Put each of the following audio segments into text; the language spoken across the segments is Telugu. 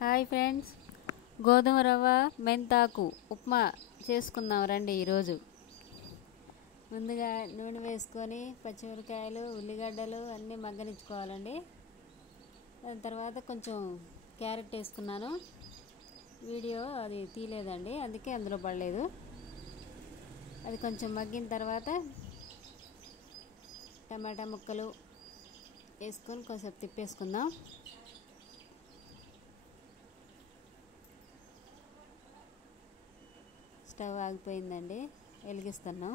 హాయ్ ఫ్రెండ్స్, గోధుమ రవ్వ మెంతాకు ఉప్మా చేసుకుందాం రండి. ఈరోజు ముందుగా నూనె వేసుకొని పచ్చిమిరకాయలు ఉల్లిగడ్డలు అన్నీ మగ్గనిచ్చుకోవాలండి. దాని తర్వాత కొంచెం క్యారెట్ వేసుకున్నాను. వీడియో అది తీయలేదండి, అందుకే అందులో పడలేదు. అది కొంచెం మగ్గిన తర్వాత టమాటా ముక్కలు వేసుకొని కొంచెం తిప్పేసుకుందాం. స్టవ్ ఆగిపోయిందండి, వెలిగిస్తున్నాం.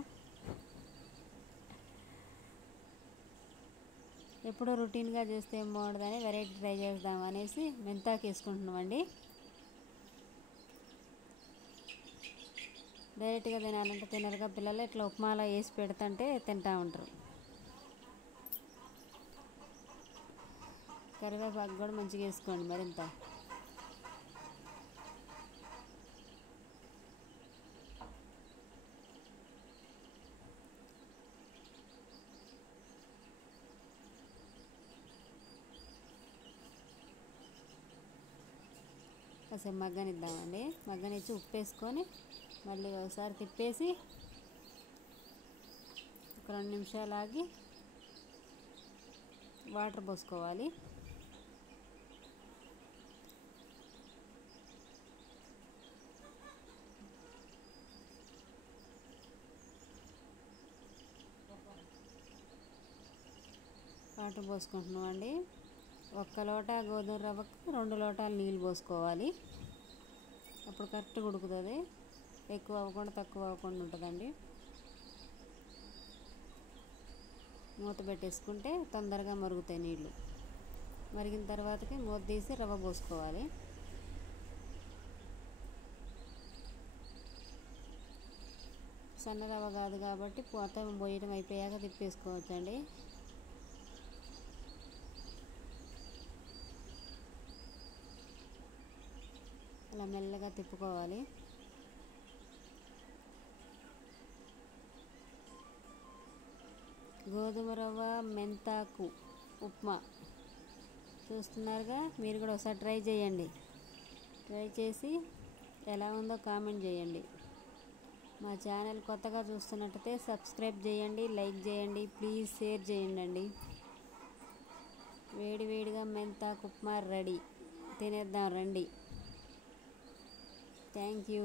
ఎప్పుడూ రొటీన్గా చేస్తే ఏం బాగుంటుందని వెరైటీ ట్రై చేద్దాం అనేసి మెంతాకు వేసుకుంటున్నామండి. డైరెక్ట్గా తినాలంటే తినరుగా పిల్లలు, ఇట్లా ఉప్మాలో వేసి పెడుతుంటే తింటూ ఉంటారు. కరివేపాకు కూడా మంచిగా వేసుకోండి మరింత. కాసేపు మగ్గనిద్దామండి. మగ్గనిచ్చి ఉప్పు వేసుకొని మళ్ళీ ఒకసారి తిప్పేసి ఒక 2 నిమిషాలు ఆగి వాటర్ పోసుకోవాలి. వాటర్ పోసుకుంటున్నామండి. 1 లోటా గోధుమ రవ్వకు 2 లోటాలు నీళ్ళు పోసుకోవాలి. అప్పుడు కరెక్ట్గా ఉడుకుతుంది. ఎక్కువ అవ్వకుండా తక్కువ అవ్వకుండా ఉంటుందండి. మూత పెట్టేసుకుంటే తొందరగా మరుగుతాయి నీళ్ళు. మరిగిన తర్వాతకి మూత తీసి రవ్వ పోసుకోవాలి. సన్న రవ్వ కాదు కాబట్టి మొత్తం పోయడం అయిపోయాక తిప్పేసుకోవచ్చండి. అలా మెల్లగా తిప్పుకోవాలి. గోధుమ రవ్వ మెంతాకు ఉప్మా చూస్తున్నారుగా, మీరు కూడా ఒకసారి ట్రై చేయండి. ట్రై చేసి ఎలా ఉందో కామెంట్ చేయండి. మా ఛానల్ కొత్తగా చూస్తున్నట్టయితే సబ్స్క్రైబ్ చేయండి, లైక్ చేయండి, ప్లీజ్ షేర్ చేయండి. వేడి వేడిగా మెంతాకు ఉప్మా రెడీ. తినేద్దాం రండి. Thank you.